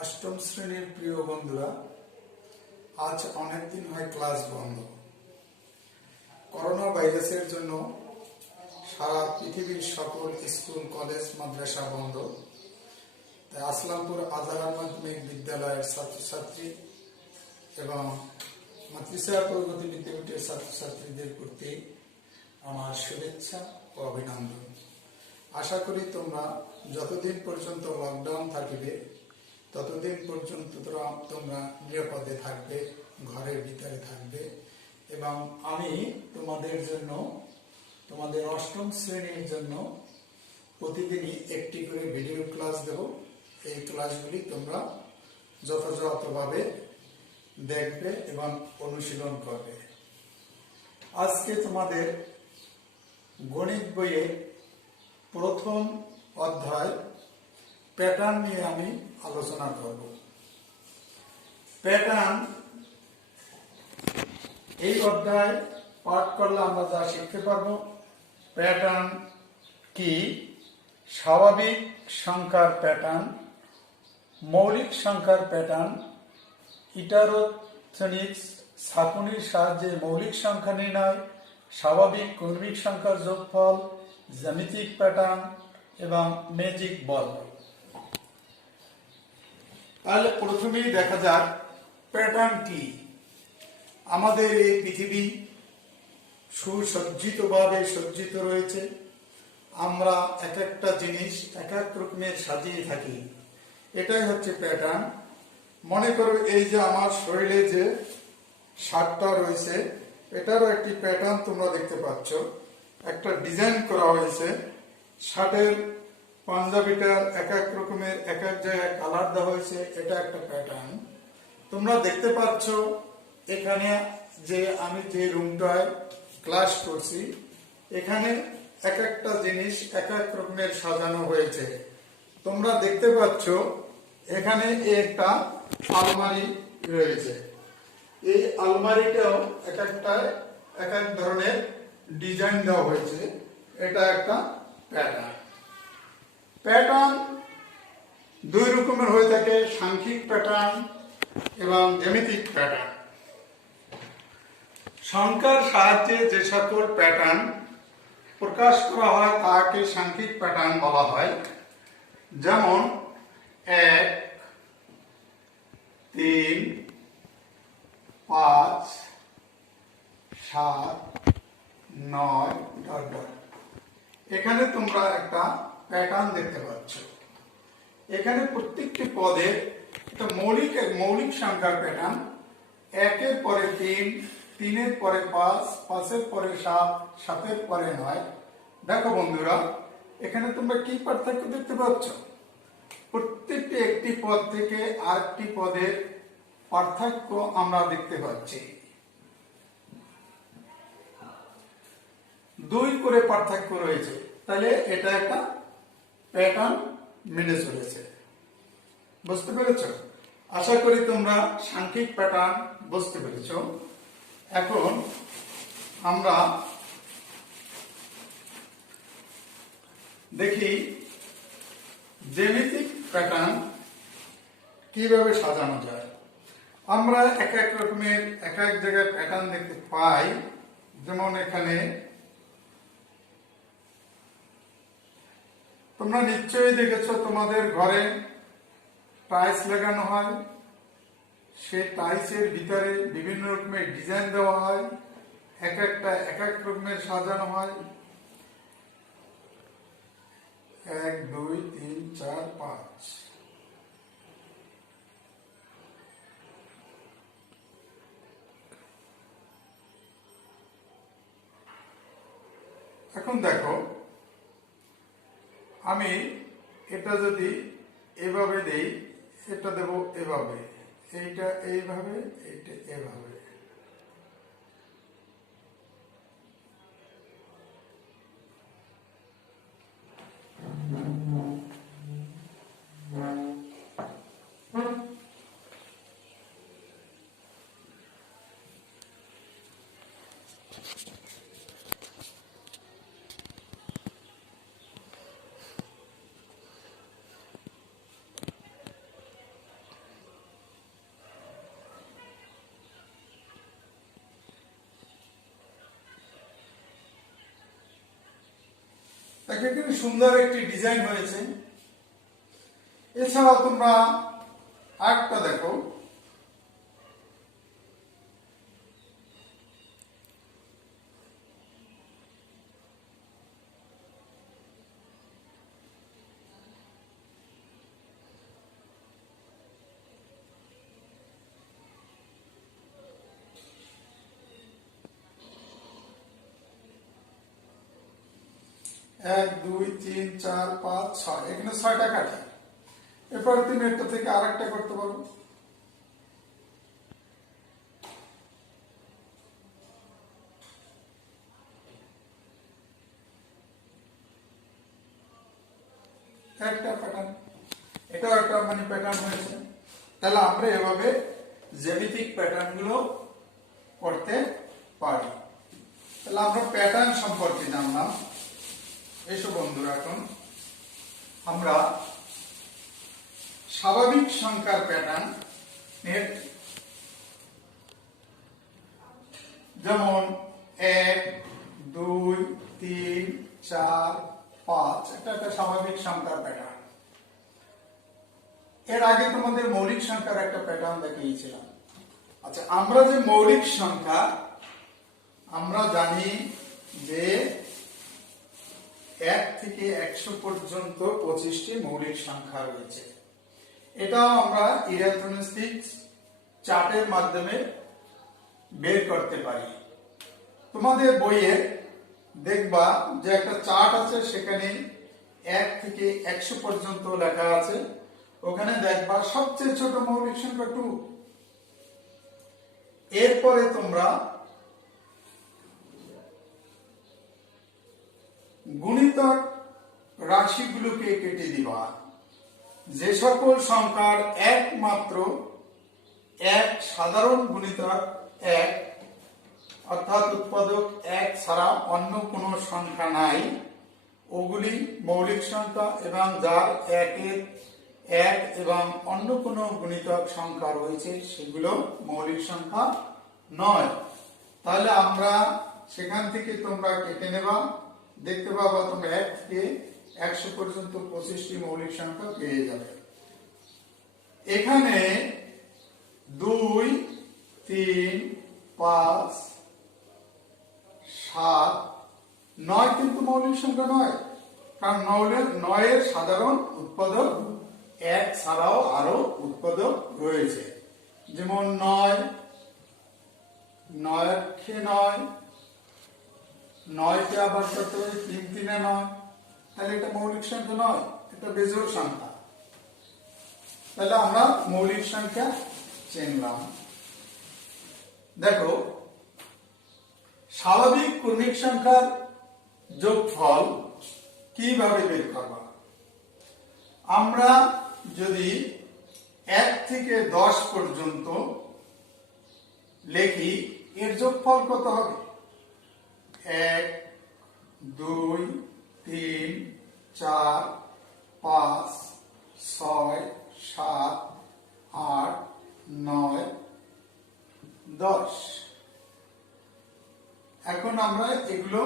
অষ্টম শ্রেণীর প্রিয় বন্ধুরা, আজ অনেক দিন হয় ক্লাস বন্ধ। করোনা ভাইরাসের জন্য সারা পৃথিবীর সকল স্কুল, কলেজ, মাদ্রাসা বন্ধ। তাই আসলামপুর আজহার মাধ্যমিক বিদ্যালয়ের ছাত্রছাত্রী এবং মাতৃসা প্রগতি বিদ্যাপীঠের ছাত্রছাত্রীদের প্রতি আমার শুভেচ্ছা ও অভিনন্দন। আশা করি তোমরা যতদিন পর্যন্ত লকডাউন থাকিবে ততদিন পর্যন্ত তোমরা নিরাপদে থাকবে, ঘরের ভিতরে থাকবে। এবং আমি তোমাদের জন্য, তোমাদের অষ্টম শ্রেণীর জন্য প্রতিদিনই একটি করে ভিডিও ক্লাস দেব। এই ক্লাসগুলি তোমরা যথাযথভাবে দেখবে এবং অনুশীলন করবে। আজকে তোমাদের গণিত বইয়ে প্রথম অধ্যায় প্যাটার্ন নিয়ে আমি আলোচনা করব। প্যাটার্ন এই অধ্যায় পাঠ করলে আমরা যা শিখতে পারবো: প্যাটার্ন কি, স্বাভাবিক সংখ্যার প্যাটার্ন, মৌলিক সংখ্যার প্যাটার্ন, ইটারোথনিক ছাঁকুনির সাহায্যে মৌলিক সংখ্যা নির্ণয়, স্বাভাবিক কৌণিক সংখ্যার যোগফল, জ্যামিতিক প্যাটার্ন এবং ম্যাজিক বল। তাহলে প্রথমেই দেখা যাক প্যাটার্ন কি। আমাদের এই পৃথিবী সুসজ্জিতভাবে সজ্জিত রয়েছে। আমরা এক একটা জিনিস এক এক রকমের সাজিয়ে থাকি, এটাই হচ্ছে প্যাটার্ন। মনে করো এই যে আমার শরীরে যে শার্টটা রয়েছে, এটারও একটি প্যাটার্ন তোমরা দেখতে পাচ্ছ। একটা ডিজাইন করা হয়েছে। শার্টের পাঞ্জাবিটার এক এক রকমের এক এক জায়গায় কালার দেওয়া হয়েছে, এটা একটা প্যাটার্ন তোমরা দেখতে পাচ্ছ। এখানে যে আমি যে রুমটায় ক্লাস করছি, এখানে এক একটা জিনিস এক এক রকমের সাজানো হয়েছে। তোমরা দেখতে পাচ্ছ এখানে একটা আলমারি রয়েছে। এই আলমারিটাও এক একটায় এক এক ধরনের ডিজাইন দেওয়া হয়েছে। এটা একটা প্যাটার্ন। প্যাটার্ন দুই রকমের হয়ে থাকে: সাংখ্যিক প্যাটার্ন এবং জ্যামিতিক প্যাটার্ন। সংখ্যার সাহায্যে যে সকল প্যাটার্ন প্রকাশ করা হয় তাকে সাংখ্যিক প্যাটার্ন বলা হয়। যেমন 1, 3, 5, 7, 9 ... এখানে তোমরা একটা প্যাটার্ন দেখতে পাচ্ছ। এখানে প্রত্যেকটি পদের একটা মৌলিক সংখ্যার প্যাটার্ন। 1-এর পরে 3, 3-এর পরে 5, 5-এর পরে 7, 7-এর পরে 9। দেখো বন্ধুরা, এখানে তোমরা কি পার্থক্য দেখতে পাচ্ছ? প্রত্যেকটি একটি পদ থেকে আরেকটি পদের পার্থক্য আমরা দেখতে পাচ্ছি। 2 করে পার্থক্য রয়েছে। তাহলে এটা একটা প্যাটার্ন মেনে চলেছে। বুঝতে পেরেছ? আশা করি তোমরা সাংখ্যিক প্যাটার্ন বুঝতে পেরেছ। এখন আমরা দেখি জ্যামিতিক প্যাটার্ন কিভাবে সাজানো যায়। আমরা এক এক রকমের এক এক জায়গায় প্যাটার্ন দেখতে পাই। যেমন এখানে তোমরা নিশ্চয়ই দেখেছো, তোমাদের ঘরে টাইলস লাগানো হয়। সেই টাইলসের ভিতরে বিভিন্ন রকমের ডিজাইন দেওয়া হয়, এক একটা এক এক রকমের সাজানো হয়। 1, 2, 3, 4, 5। এখন দেখো, আমি এটা যদি এভাবে দেই, এটা দেব এভাবে, এইটা এইভাবে, এইটা এভাবে। দেখো এখানে সুন্দর একটি ডিজাইন হয়েছে। এছাড়াও তোমরা আরেকটা দেখো, এক দুই তিন চার পাঁচ ছয়, এখানে 6টা কাঠি। এরপর তুমি একটা থেকে আরেকটা করতে পারো। একটা প্যাটার্ন, এটাও একটা মানে প্যাটার্ন হয়েছে। তাহলে আমরা এভাবে জ্যামিতিক প্যাটার্ন গুলো করতে পারি। তাহলে আমরা প্যাটার্ন সম্পর্কে জানলাম। এসো বন্ধুরা, এখন আমরা স্বাভাবিক সংখ্যার প্যাটার্ন এর, যেমন 1 2 3 4 5, এটা একটা স্বাভাবিক সংখ্যার প্যাটার্ন। এর আগে তোমাদের মৌলিক সংখ্যার একটা প্যাটার্ন দেখিয়েছিলাম। আচ্ছা, আমরা যে মৌলিক সংখ্যা, আমরা জানি যে 1 থেকে 100 পর্যন্ত 25টি মৌলিক সংখ্যা রয়েছে। এটাও আমরা ইরিথমেটিক চার্টের মাধ্যমে বের করতে পারি। তোমাদের বইয়ে দেখবা যে একটা চার্ট আছে, সেখানে 1 থেকে 100 পর্যন্ত লেখা আছে। ওখানে দেখবা সবচেয়ে ছোট মৌলিক সংখ্যা 2। এরপরে তোমরা গুণিতক রাশিগুলোকে কেটে দিবা। যে সকল সংখ্যার একমাত্র এক সাধারণ গুণিতক 1, অর্থাৎ উৎপাদক 1 ছাড়া অন্য কোনো সংখ্যা নাই, ওগুলি মৌলিক সংখ্যা, এবং যার 1 এবং অন্য কোনো গুণিতক সংখ্যা রয়েছে সেগুলো মৌলিক সংখ্যা নয়। তাহলে আমরা সেখান থেকে তোমরা কেটে নেবা, দেখতে পাবা তোমরা 1 থেকে 100 পর্যন্ত 25টি মৌলিক সংখ্যা পেয়ে যাবে। এখানে 2 3 5 7 9 কিন্তু মৌলিক সংখ্যা নয়, কারণ 9 এর সাধারণ উৎপাদক 1 ছাড়াও আরো উৎপাদক রয়েছে। যেমন 9 9 9, 9 কে আবার করতে হবে 3 3 9, তাহলে এটা মৌলিক সংখ্যা নয়, এটা বেজোড় সংখ্যা। তাহলে আমরা মৌলিক সংখ্যা চিনলাম। দেখো, স্বাভাবিক ক্রমিক সংখ্যার যোগফল কিভাবে বের করবা? আমরা যদি 1 থেকে 10 পর্যন্ত লিখি, এর যোগফল কত হবে? 1 2 3 4 5 6 7 8 9 10। এখন আমরা এগুলো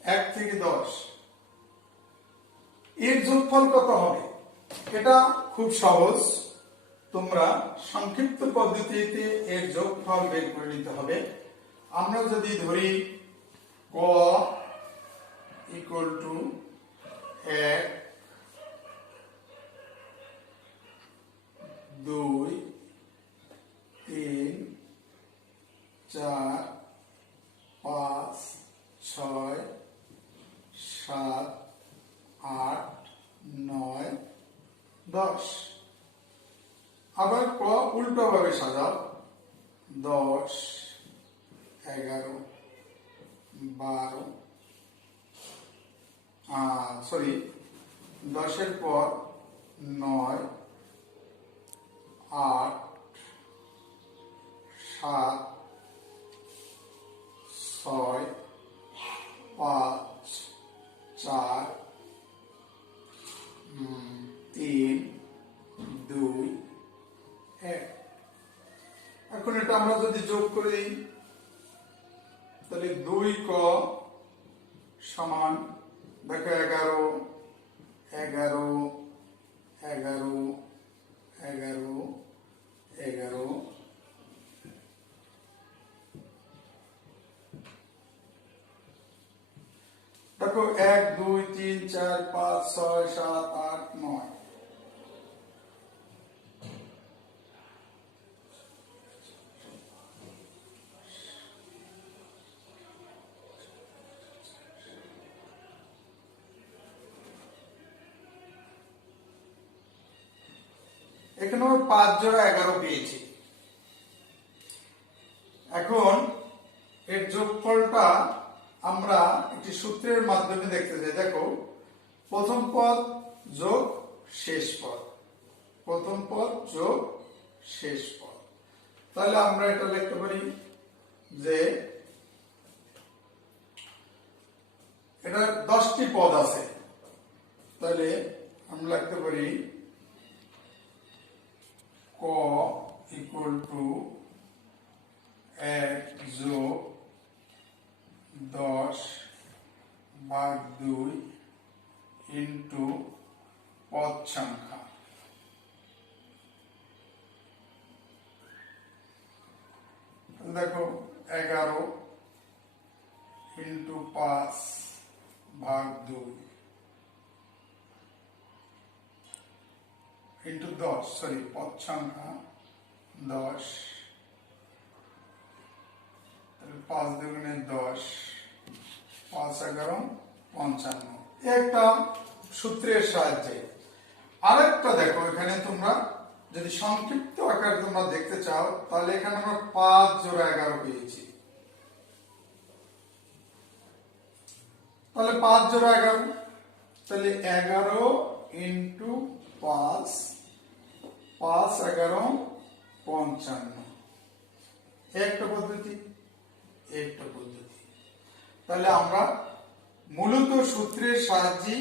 1 থেকে 10, এর যোগফল কত হবে? এটা খুব সহজ। তোমরা সংক্ষিপ্ত পদ্ধতিতে এর যোগফল বের করে নিতে হবে। আমরা যদি ধরি ক ইকুয়াল টু 1 2 3 4 5 6 7 8 9 10। আবার ক উল্টো ভাবে সাজাও, 10 11 12, সরি 10 এর পর 9 8 7 6 5 4 3 2 1। এখন এটা আমরা যদি যোগ করে দিই, তাহলে 2 ক সমান দেখো 11 11 11 11 11 দেখো 1 2 3 4 5 6 7 8 9 এখানে 5 জোড়া 11 পেয়েছি। এখন এর যোগফলটা আমরা একটি সূত্রের মাধ্যমে দেখতে চাই। দেখো প্রথম পদ যোগ শেষ পদ, প্রথম পদ যোগ শেষ পদ। তাহলে আমরা এটা লিখতে পারি যে এটা 10টি পদ আছে। তাহলে আমরা লিখতে পারি ক ইকুয়াল টু 1 যোগ 10 ভাগ 2 ইন্টু পদ সংখ্যা। দেখো 11 ইন্টু 5 ভাগ 2 ইন্টু 10, সরি পদ সংখ্যা 10, 5 দুগুণে 10, 5 11 55। একটা সূত্রের সাহায্যে আরেকটা দেখো, এখানে তোমরা যদি সংক্ষিপ্ত আকারে তোমরা দেখতে চাও তাহলে এখানে আমরা 5 জোড়া 11 পেয়েছি। তাহলে 5 জোড়া 11, তাহলে 11 ইন্টু 5, 5 11 55। একটা পদ্ধতি, একটা পদ্ধতি। তাহলে আমরা মূলত সূত্রের সাহায্যে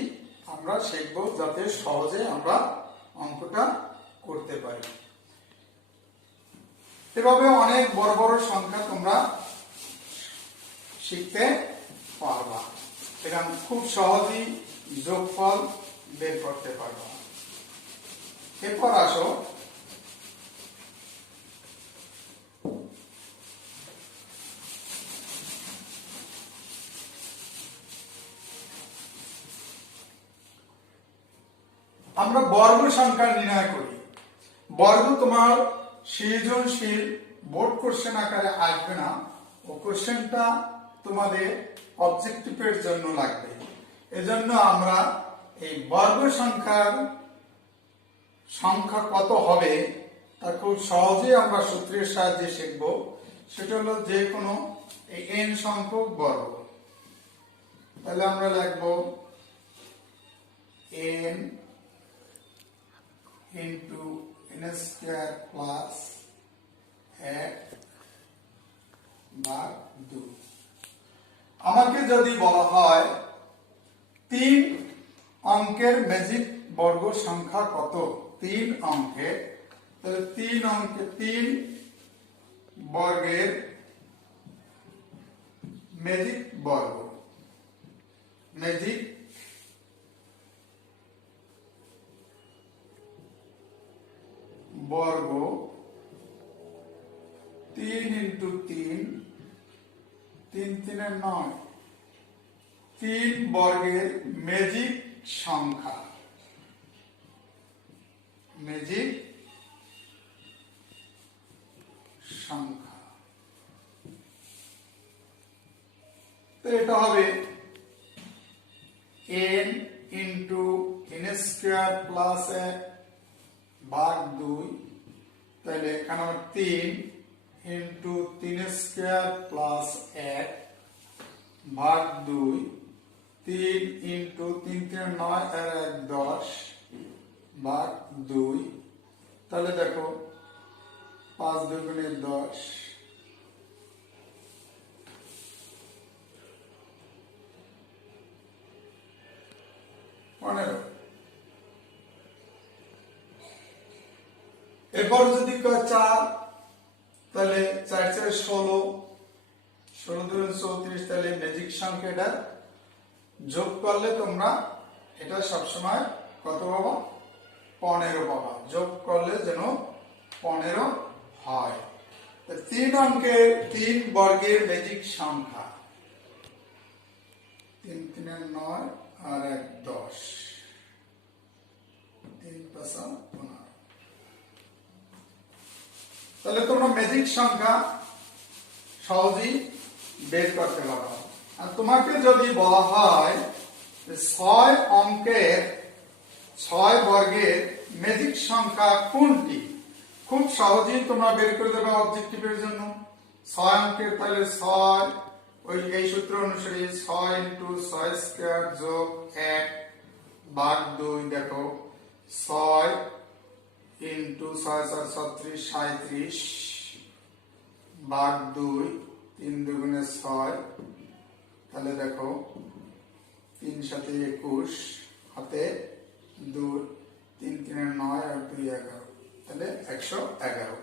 আমরা শিখব যাতে সহজে আমরা অঙ্কটা করতে পারি। এভাবে অনেক বড় বড় সংখ্যা তোমরা শিখতে পারবা, এখানে খুব সহজেই যোগফল বের করতে পারবা। এরপর আসো আমরা বর্গ সংখ্যা নির্ণয় করি। বর্গ তোমার সৃজনশীল বোর্ড কোশ্চেন আকারে আসবে না, ও কোশ্চেনটা তোমাদের অবজেক্টিভের জন্য লাগবে। এজন্য আমরা এই বর্গ সংখ্যার সংখ্যা কত হবে তা খুব সহজেই আমরা সূত্রের সাহায্যে শিখব। সেটা হলো যে কোনো এই n সংখ্যক বর্গ। তাহলে আমরা লিখব n into n square plus 1 ভাগ 2। আমাকে যদি বলা হয় 3 অঙ্কের ম্যাজিক বর্গ সংখ্যা কত, 3 অঙ্কের, তাহলে 3 বর্গের ম্যাজিক বর্গ, ম্যাজিক বর্গ 3 ইন্টু 3, 3 3 9, 3 বর্গের ম্যাজিক সংখ্যা, ম্যাজিক সংখ্যা। তো এটা হবে n into n square plus 1 ভাগ 2। তাহলে এখানে 3 ইন্টু 3 স্কয়ার প্লাস 1 ভাগ 2, 3 ইন্টু 3 3 9 আর 1 10 ভাগ 2। তাহলে দেখো 5 দুগুণে 10, 15। এরপর যদি 4, তাহলে 4 4 16, 16 দুগুণে 34। তাহলে ম্যাজিক সংখ্যাটা যোগ করলে তোমরা এটা সবসময় কত পাবা? 15 পাবা। যোগ করলে যেন 15 হয়। 3 অঙ্কের 3 বর্গের ম্যাজিক সংখ্যা 3 3 9 আর 1 10 3 5 15। তাহলে তোমরা ম্যাজিক সংখ্যা সহজেই বের করতে পারো। আর তোমাকে যদি বলা হয় 6 অঙ্কের 6 বর্গের ম্যাজিক সংখ্যা কোনটি, খুব সহজেই তোমরা বের করে দেবে অবজেক্টিভের জন্য। 6 অঙ্কের তাহলে 6 ওই এই সূত্র অনুসারে 6 ইন্টু 6 স্কয়ার যোগ 1 ভাগ 2, দেখো 6 ইন্টু 6 4 36 37 ভাগ 2, 3 দুগুণে 6, তাহলে দেখো 3 7 21 হাতে 2, 3 3 9 আর 2 11, তাহলে 111।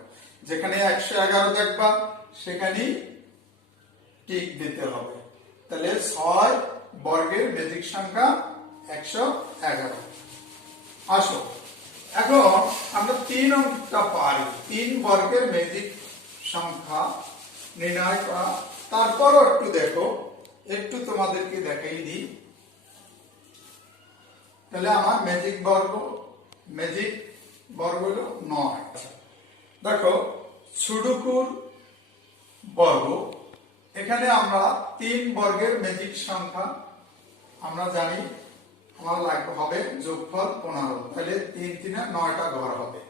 যেখানে 111 দেখবা সেখানেই টিক দিতে হবে। তাহলে 6 বর্গের ম্যাজিক সংখ্যা 111। আসো এখন আমরা 3 অঙ্কটা পারি 3 বর্গের ম্যাজিক সংখ্যা নির্ণয় করা। তারপরও একটু দেখো, একটু তোমাদেরকে দেখাই দিই। তাহলে আমার ম্যাজিক বর্গ হলো 9। দেখো সুডুকুর বর্গ, এখানে আমরা 3 বর্গের ম্যাজিক সংখ্যা আমরা জানি আমার লাগবে হবে যোগফল 15। তাহলে 3 3 9টা ঘর হবে,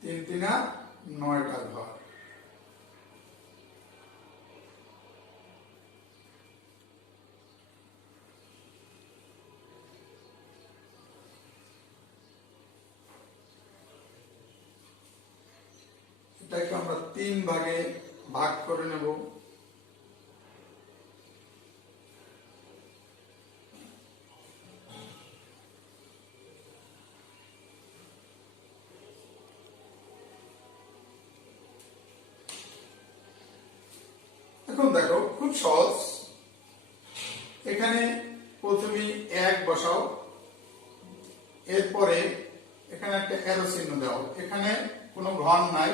3 3 9টা ঘর। এটাকে আমরা 3 ভাগে ভাগ করে নেব। এখন দেখো খুব সহজ, এখানে প্রথমে 1 বসাও, এরপরে এখানে একটা অ্যারো চিহ্ন দাও। এখানে কোনো ঘর নাই,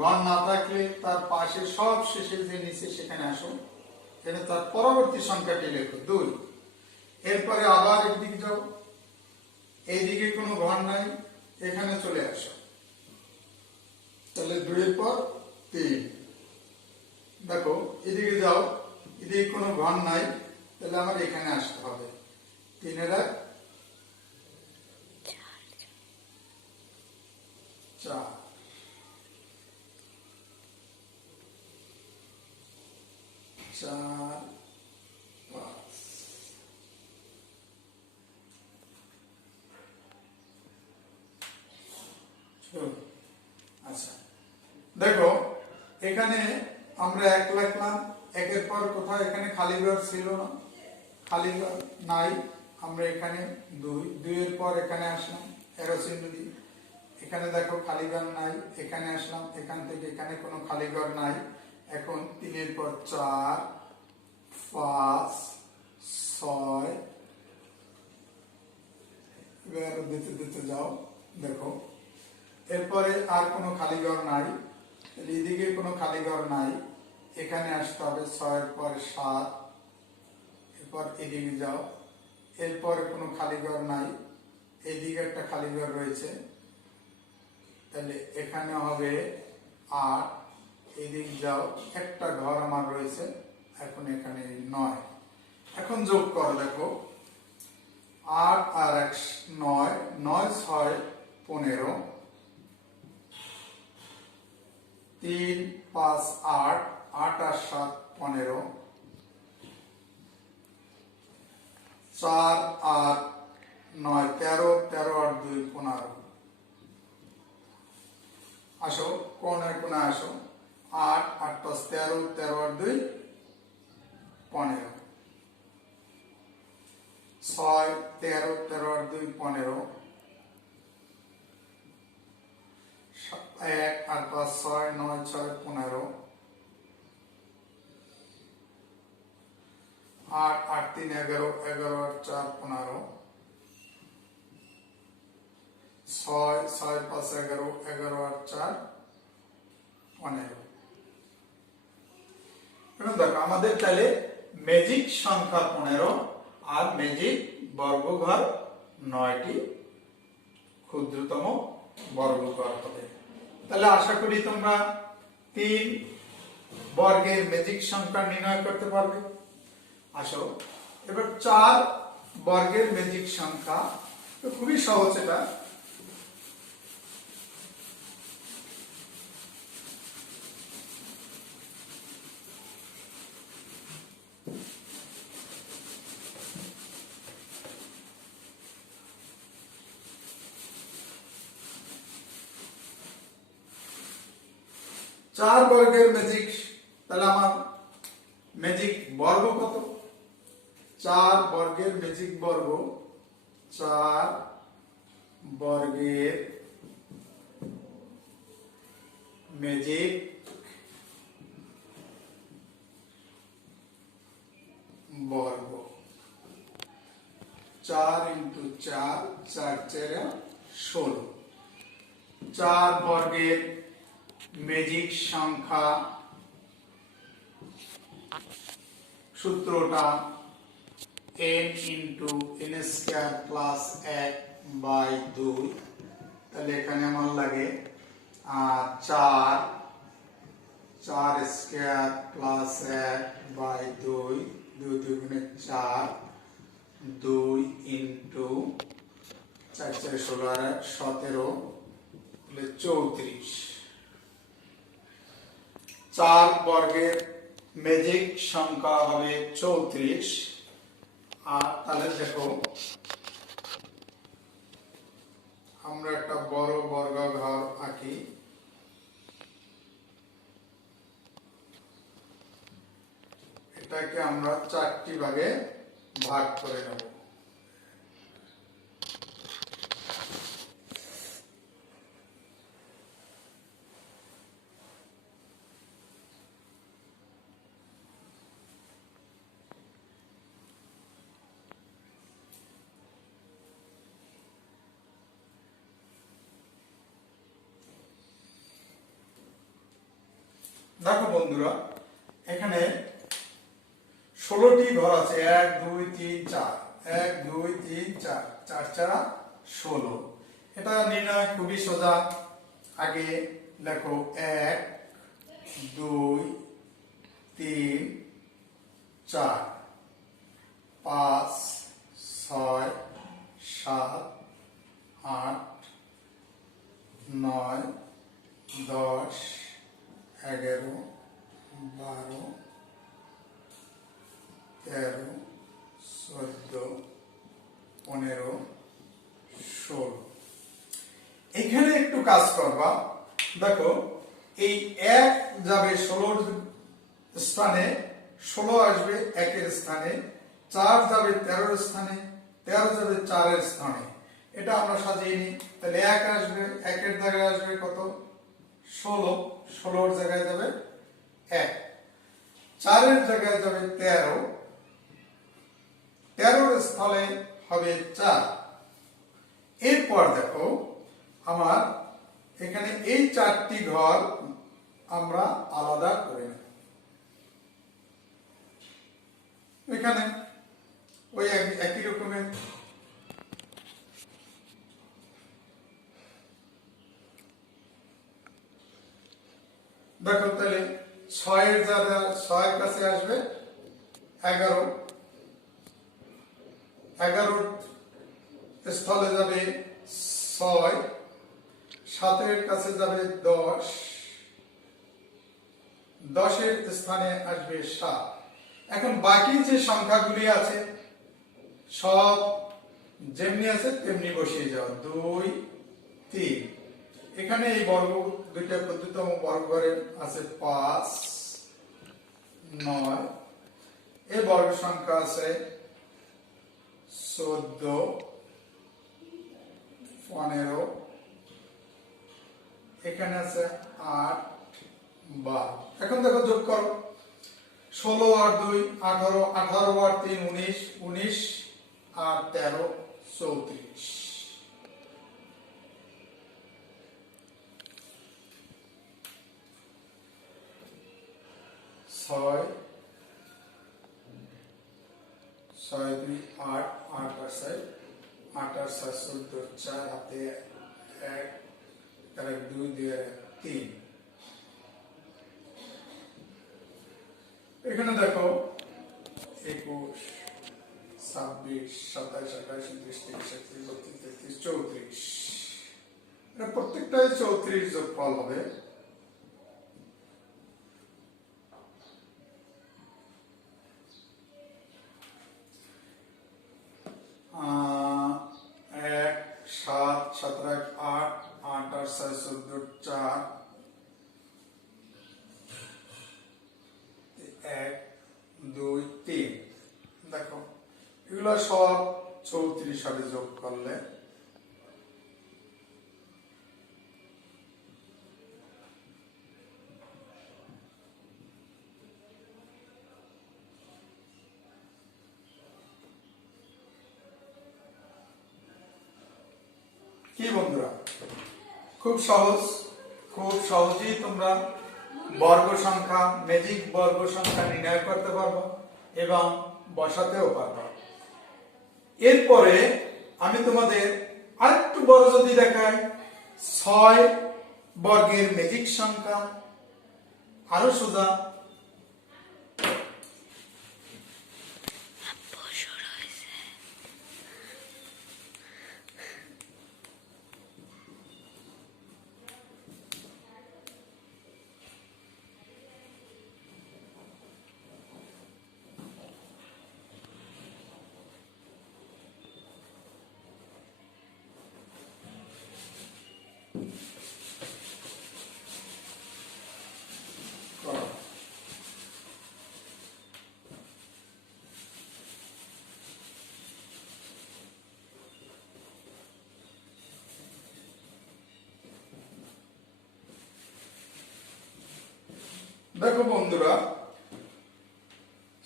ঘর না থাকলে তার পাশে সব শেষে যে নিচে সেখানে আসো, এখানে তার পরবর্তী সংখ্যাটি লেখো 2। এরপরে আবার একদিকে যাও, এইদিকে কোনো ঘর নাই, এখানে চলে আসো, তাহলে 2 এর পর 3। দেখো এদিকে যাও, এদিকে কোনো ঘর নাই, তাহলে আমার এখানে আসতে হবে, 3 এর 4। चार 5। আচ্ছা দেখো এখানে আমরা 1 লিখলাম, 1 এর পর কোথায় এখানে খালি ঘর ছিল না, খালি ঘর নাই, আমরা এখানে 2, 2 এর পর এখানে আসলাম অ্যারো চিহ্ন দিয়ে, এখানে দেখো খালি ঘর নাই, এখানে আসলাম, এখান থেকে এখানে কোনো খালি ঘর নাই। এখন 3 এর পর 4 5 6, এবার দিতে দিতে যাও, দেখো এরপরে আর কোনো খালি ঘর নাই, এদিকে কোনো খালি ঘর নাই, এখানে আসতে হবে 6 এর পর 7, এরপর এদিকে যাও, এরপরে কোনো খালি ঘর নাই, এইদিকে একটা খালি ঘর রয়েছে, তাহলে এখানে হবে 8, এদিকে যাও, একটা ঘর আমার রয়েছে, এখন এখানে 9। এখন যোগ করো, দেখো 8 আর 1 9, 9 6 15, 3 5 8, 8 আর 7 15, 4 আর 9 13, 13 আর 2 15। আসো কোণায় কোণায় আসো, 8 8 5 13, 13 আর 2 15, 6 13, 13 আর 2 15, 1 আর 5 6 9 6 15, 8 8 3 3 11, 11 আর 4 15, 6 6 5 11, 11 আর 4 15। এখন দেখো আমাদের তাহলে ম্যাজিক সংখ্যা 15 আর ম্যাজিক বর্গঘর 9টি ক্ষুদ্রতম বর্গঘর হবে। তাহলে আশা করি তোমরা 3 বর্গের ম্যাজিক সংখ্যা নির্ণয় করতে পারবে। আসো এবার 4 বর্গের ম্যাজিক সংখ্যা, তো খুবই সহজ এটা। চার বর্গের ম্যাজিক, তাহলে আমার ম্যাজিক বর্গ কত? 4 বর্গের ম্যাজিক বর্গ, 4 বর্গের ম্যাজিক বর্গ, 4 × 4 4 4 16। 4 বর্গের ম্যাজিক সংখ্যা সূত্রটা n × n² প্লাস 1/2। তাহলে এখানে আমার লাগে 4 4² প্লাস 1/2, 2 2 4, 2 × 4 4 16 আর 17, 34। 4 বর্গের ম্যাজিক সংখ্যা হবে 34। আর তাহলে দেখো আমরা একটা বড় বর্গঘর আঁকি। এটাকে আমরা 4টি ভাগে ভাগ করে নেব। দেখো বন্ধুরা, এখানে 16টি ঘর আছে। 1 2 3 4, 1 2 3 4, 4 4 16। এটা নির্ণয় খুবই সোজা। আগে লেখো 1 2 3 4 5 6 7 8 9 10 11 12 13 14 15 16। এখানে একটু কাজ করবা। দেখো এই 1 যাবে 16 স্থানে, 16 আসবে 1 এর স্থানে, 4 যাবে 13 এর স্থানে, 13 যাবে 4 এর স্থানে। এটা আমরা সাজিয়ে নিই। তাহলে 1 আসবে, 1 এর জায়গায় আসবে কত? 16, 16 এর জায়গায় যাবে 1, 4 এর জায়গায় যাবে 13, 13 এর স্থানে হবে 4। এরপর দেখো আমার এখানে এই 4টি ঘর আমরা আলাদা করে নেব। এখানে ওই একই রকমের দেখো। তাহলে 6 এর জায়গা 6 এর কাছে আসবে 11, 11 স্থলে যাবে 6, 7 এর কাছে যাবে 10, 10 এর স্থানে আসবে 7। এখন বাকি যে সংখ্যাগুলি আছে সব যেমনি আছে তেমনি বসিয়ে যাও। 2 3, এখানে এই বর্গ দুইটা ক্ষুদ্রতম বর্গঘরে আছে 5 9, এই বর্গ সংখ্যা আছে 14 15, এখানে আছে 8 12। এখন দেখো যোগ করো। 16 আর 2 18, 18 আর 3 19, 19 আর 13 34। 6 6 2 8, 8 আর 6, 8 আর 6 14, 4 হাতে 1 আর 2 2 আর 3। এখানে দেখো 21 26 27 28 29 30 31 32 33 34। এটা প্রত্যেকটাই 34 যোগফল হবে। এক 7 17 8, 8 আর 6 14 4, 1 2 3। দেখো এগুলো সব 34 সালে যোগ করলে কি বন্ধুরা, খুব সহজ, খুব সহজেই তোমরা বর্গ সংখ্যা, ম্যাজিক বর্গ সংখ্যা নির্ণয় করতে পারবো এবং বসাতেও পারবো। এরপরে আমি তোমাদের আরেকটু বড় যদি দেখাই, 6 বর্গের ম্যাজিক সংখ্যা আরো সোজা। দেখো বন্ধুরা,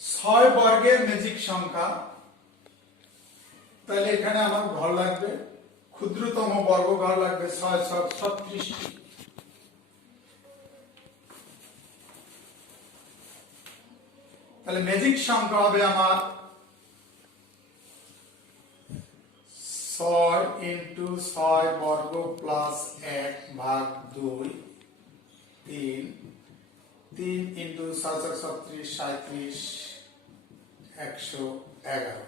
6 বর্গের ম্যাজিক সংখ্যা, তাহলে এখানে আমার ঘর লাগবে, ক্ষুদ্রতম বর্গ ঘর লাগবে 6 7 36। তাহলে ম্যাজিক সংখ্যা হবে আমার 6 ইন্টু 6 বর্গ প্লাস 1 ভাগ 2 3, 3 ইন্টু 7 36 37 111।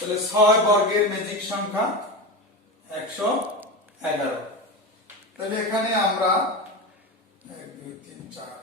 তাহলে 6 বর্গের ম্যাজিক সংখ্যা 111। তাহলে এখানে আমরা 1 2 3 4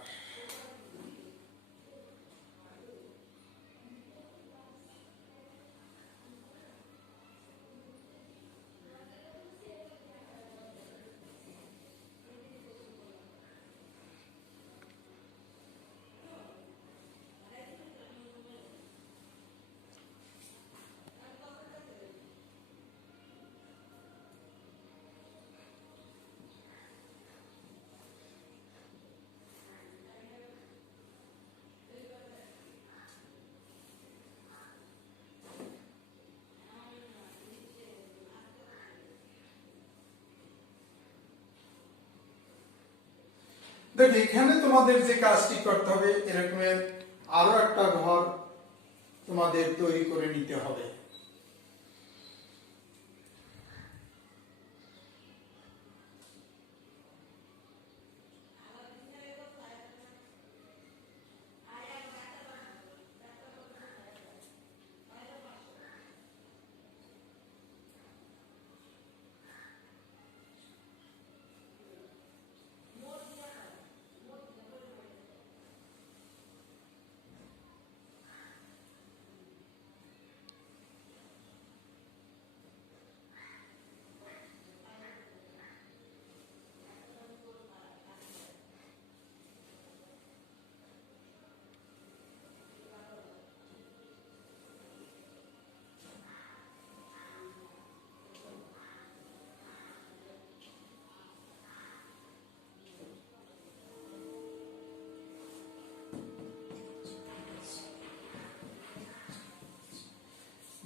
দেখো এখানে তোমাদের যে কাজটি করতে হবে, এরকমের আরো একটা ঘর তোমাদের তৈরি করে নিতে হবে।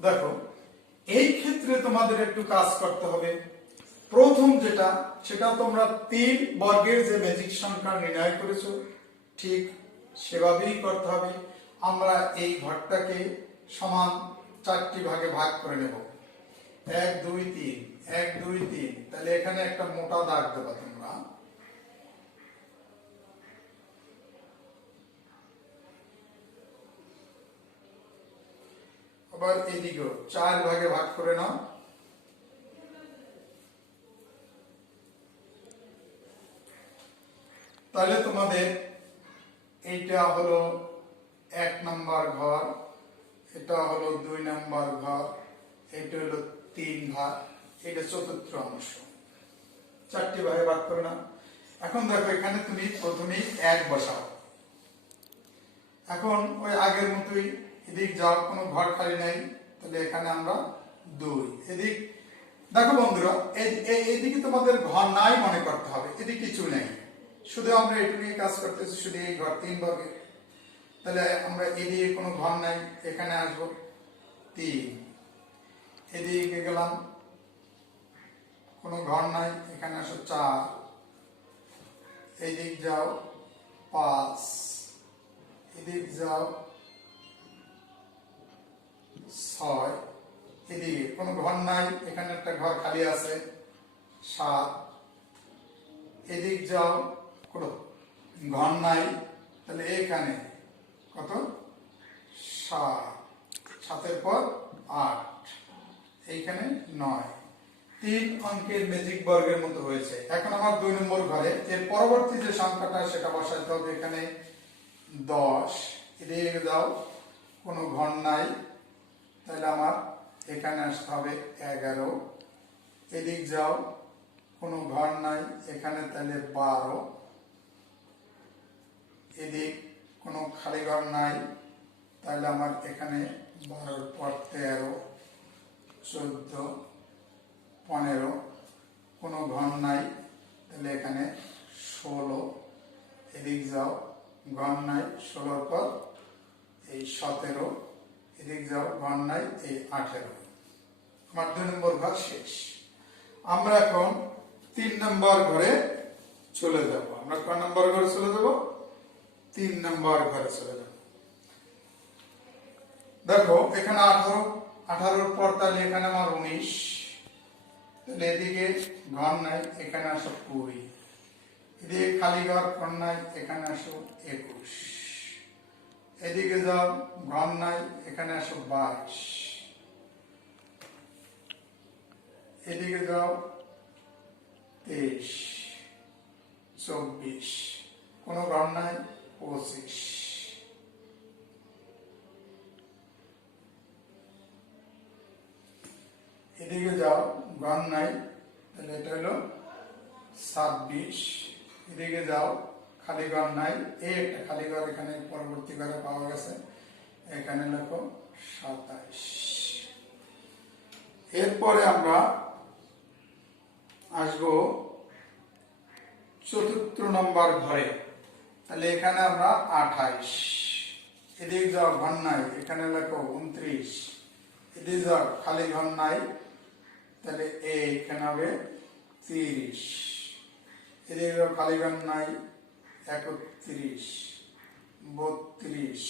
দেখো এই ক্ষেত্রে তোমাদের একটু কাজ করতে হবে। প্রথম যেটা, সেটা তোমরা 3 বর্গের যে ম্যাজিক সংখ্যা নির্ণয় করেছো ঠিক সেভাবেই করতে হবে। আমরা এই ঘরটাকে সমান 4টি ভাগে ভাগ করে নেব। 1 2 3 1 2 3, তাহলে এখানে একটা মোটা দাগ দেবা তোমরা। আবার এদিকেও 4 ভাগে ভাগ করে নাও। তাহলে তোমাদের এইটা হলো 1 নম্বর ঘর, এটা হলো 2 নম্বর ঘর, এটা হলো 3 ভাগ, এটা চতুর্থ অংশ। 4টি ভাগে ভাগ করে নাও। এখন দেখো এখানে তুমি প্রথমেই 1 বসাও। এখন ওই আগের মতোই এদিক যাও, কোনো ঘর খালি নাই, তাহলে এখানে আমরা 2। এদিক দেখো বন্ধুরা, এইদিকে তোমাদের ঘর নাই মনে করতে হবে, এদিকে কিছু নেই, শুধু আমরা এটু নিয়ে কাজ করতেছি, শুধু এই ঘর 3 বর্গের। তাহলে আমরা এদিকে কোনো ঘর নাই, এখানে আসবো 3। এদিকে গেলাম, কোনো ঘর নাই, এখানে আসো 4। এদিক যাও 5, এদিক যাও 6, এদিকে কোনো ঘর নাই, এখানে একটা ঘর খালি আছে 7। এদিক যাও, কোনো ঘর নাই, তাহলে এখানে কত 7, 7-এর পর 8, এইখানে 9। 3 অঙ্কের ম্যাজিক বর্গের মতো হয়েছে। এখন আমার 2 নম্বর ঘরে এর পরবর্তী যে সংখ্যাটা সেটা বসাইতে হবে। এখানে 10, এদিকে যাও, কোনো ঘর নাই, তাহলে আমার এখানে আসতে হবে 11। এদিক যাও, কোনো ঘর নাই, এখানে তাহলে 12। এদিক কোনো খালি ঘর নাই, তাহলে আমার এখানে 12-এর পর 13, 14, 15, কোনো ঘর নাই, তাহলে এখানে 16। এদিক যাও, ঘর নাই, 16-এর পর এই 17। এদিক যাও, ঘর নাই, এই 18। আমার 2 নম্বর ঘর শেষ। আমরা এখন 3 নম্বর ঘরে চলে যাব। আমরা কয় নম্বর ঘরে চলে যাব? 3 নম্বর ঘরে চলে যাব। দেখো এখানে 18, 18-এর পর তাহলে এখানে আমার 19, তাহলে এদিকে ঘর নাই, এখানে আসো 20। এদিকে খালি ঘর নাই, এখানে আসো 21। এদিকে যাও, ঘর নাই, এখানে আসো 22। এদিকে যাও 23, 24, কোনো ঘর নাই, 25। এদিকে যাও, ঘর নাই, তাহলে এটা হলো 26। এদিকে যাও, খালি ঘর নাই, এই একটা খালি ঘর এখানে পরবর্তী ঘরে পাওয়া গেছে, এখানে লেখো 27। এরপরে আমরা আসবো 4 নম্বর ঘরে। তাহলে এখানে আমরা 28। এদিকে যাও, ঘর নাই, এখানে লেখো 29। এদিকে যাও, খালি ঘর নাই, তাহলে এইখানে হবে 30। এদিকে যাও, খালি ঘর নাই, 31, 32,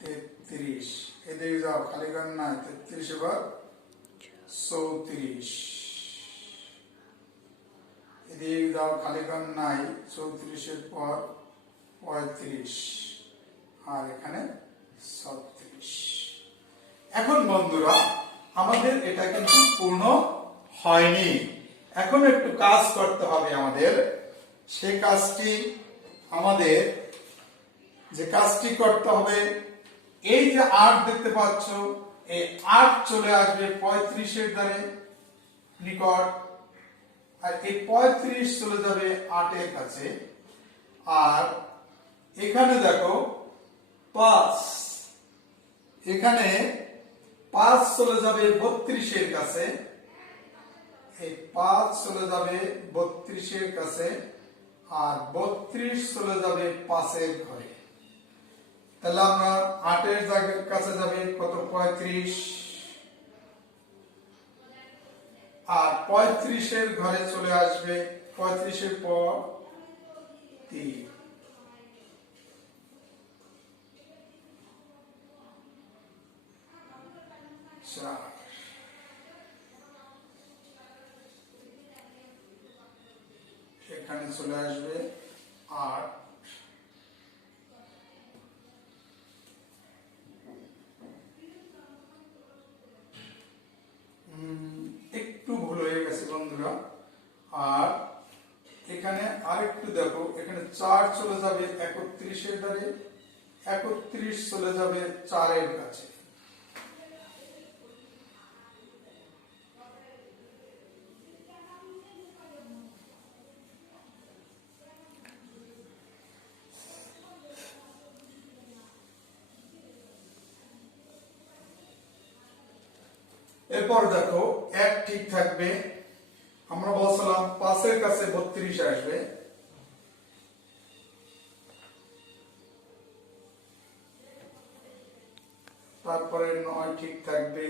33। এদিকে যাও, খালি ঘর নাই, 33 এবার 34। এদিকে যাও, খালি ঘর নাই, 34-এর পর 35, আর এখানে 36। এখন বন্ধুরা আমাদের এটা কিন্তু পূর্ণ হয়নি, এখন একটু কাজ করতে হবে আমাদের। সেই কাজটি আমাদের যে কাজটি করতে হবে, এই যে 8 দেখতে পাচ্ছ, এই 8 চলে আসবে 35-এর দ্বারে নিকট, আর এই 35 চলে যাবে 8-এর কাছে। আর এখানে দেখো 5, এখানে 5 চলে যাবে 32-এর কাছে, এই 5 চলে যাবে 32-এর কাছে, আর 32 চলে যাবে 5-এর ঘরে। তাহলে আমরা 8-এর কাছে যাবে কত, 35, আর 35-এর ঘরে চলে আসবে 35-এর পর 3, 4, এখানে চলে আসবে 8, একটু ভুল হয়ে গেছে বন্ধুরা। আর এখানে আরেকটু দেখো, এখানে 4 চলে যাবে 31-এর ধারে, 31 চলে যাবে 4-এর কাছে। এরপর দেখো 1 ঠিক থাকবে, আমরা বলছিলাম 5-এর কাছে 32 আসবে, তারপরে 9 ঠিক থাকবে,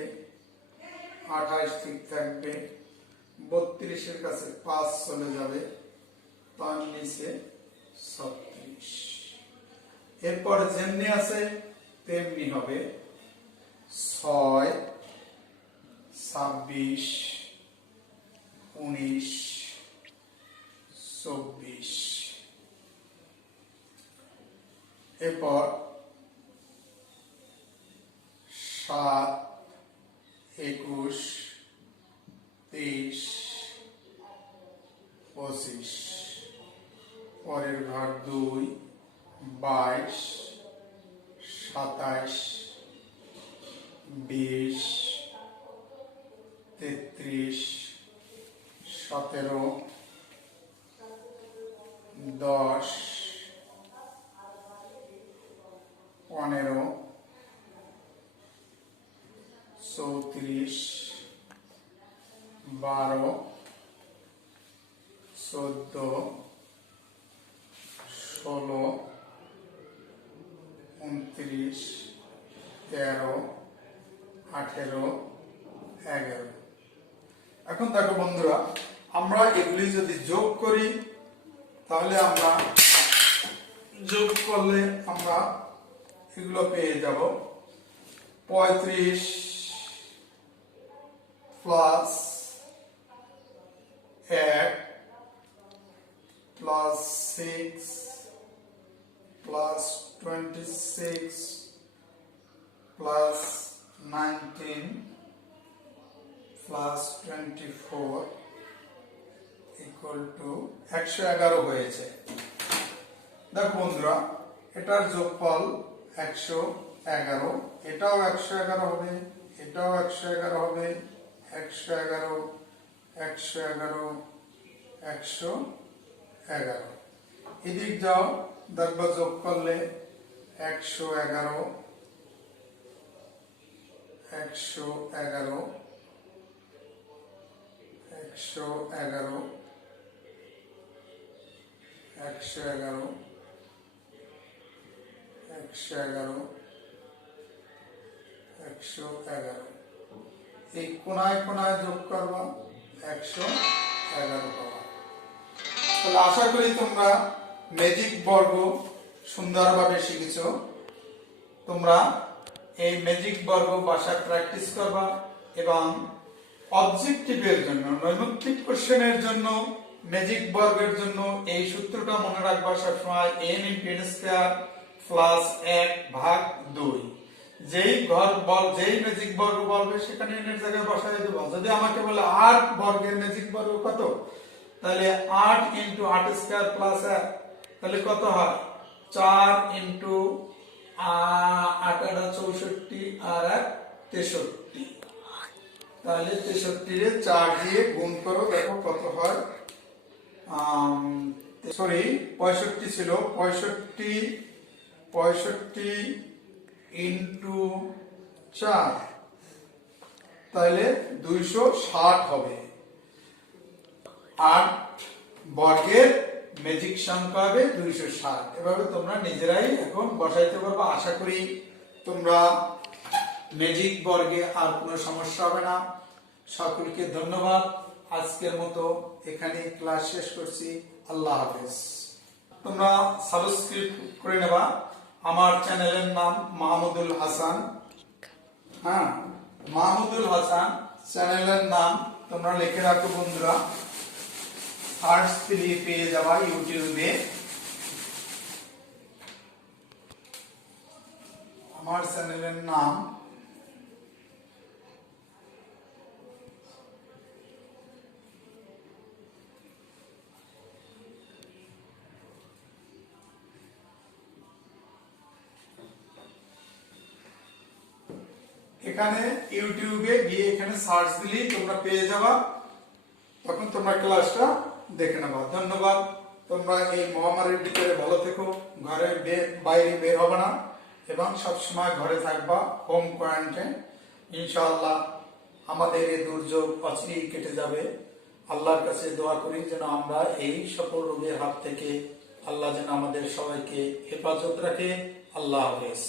28 ঠিক থাকবে, 32-এর কাছে 5 চলে যাবে, তার নিচে 36। এরপর যেমনি আছে তেমনি হবে, 6, 26, 19, 24। এরপর 7, 21, 23, 25, পরের ঘর 2, 22, 27, 20, 33, 17, 10, 15, 34, 12, 14, 16, 29, 13, 18, 11। এখন দেখো বন্ধুরা, আমরা এগুলি যদি যোগ করি তাহলে আমরা যোগ করলে আমরা এগুলো পেয়ে যাব। 35 plus 1 plus 6 plus 26 plus 19 plus 24 equal to 111 হয়েছে। দেখো বন্ধুরা, এটার যোগফল 111, এটাও 111 হবে, এটাও 111 হবে, 111, 111, 111। এদিক যাও, দেখবা যোগ করলে 111, 111, 111, 111, 111, 111। এই কোনায় কোনায় যোগ করবা, 111 পাবা। তাহলে আশা করি তোমরা ম্যাজিক বর্গ সুন্দরভাবে শিখেছো। তোমরা এই ম্যাজিক বর্গ বাসায় প্র্যাকটিস করবা এবং অবজেক্টিভের জন্য, নৈমিত্তিক কোশ্চেনের জন্য, ম্যাজিক বর্গের জন্য এই সূত্রটা মনে রাখবা সবসময়, n × n² প্লাস 1/2। যেই ম্যাজিক বর্গ বলবে সেখানে n এর জায়গায় বসাই দেব। যদি আমাকে বলে 8 বর্গের ম্যাজিক বর্গ কত, তাহলে 8 × 8² প্লাস 1, তাহলে কত হয়? 4 × 8 64 আর 1 63। তাহলে 63 এর 4 দিয়ে গুণ করো, দেখো কত হয়। 65 ছিল, 65 ইন্টু 4, তাহলে 260 হবে। 8 বর্গের ম্যাজিক সংখ্যা হবে 260। এভাবে তোমরা নিজেরাই এখন বসাইতে পারবে। আশা করি তোমরা ম্যাজিক বর্গে আর কোনো সমস্যা হবে না। সকলকে ধন্যবাদ। আজকের মতো এখানে ক্লাস শেষ করছি। আল্লাহ হাফেজ। তোমরা সাবস্ক্রাইব করে নেবা। আমার চ্যানেলের নাম মাহমুদুল হাসান। হ্যাঁ, মাহমুদুল হাসান চ্যানেলের নাম তোমরা লিখে রাখো বন্ধুরা, সার্চ দিয়ে পেয়ে যাবা ইউটিউবে। আমার চ্যানেলের নাম এখানে ইউটিউবে গিয়ে এখানে সার্চ দিলেই তোমরা পেয়ে যাবা, তখন তোমরা ক্লাসটা দেখে নেবা। ধন্যবাদ। তোমরা এই মহামারীর ভিতরে ভালো থেকো, ঘরের বাইরে বের হবে না এবং সবসময় ঘরে থাকবা, হোম কোয়ারেন্টাইন। ইনশাআল্লাহ আমাদের এই দুর্যোগ অচিরেই কেটে যাবে। আল্লাহর কাছে দোয়া করি যেন আমরা এই সকল রোগের হাত থেকে আল্লাহ যেন আমাদের সবাইকে হেফাজত রাখে। আল্লাহ হাফেজ।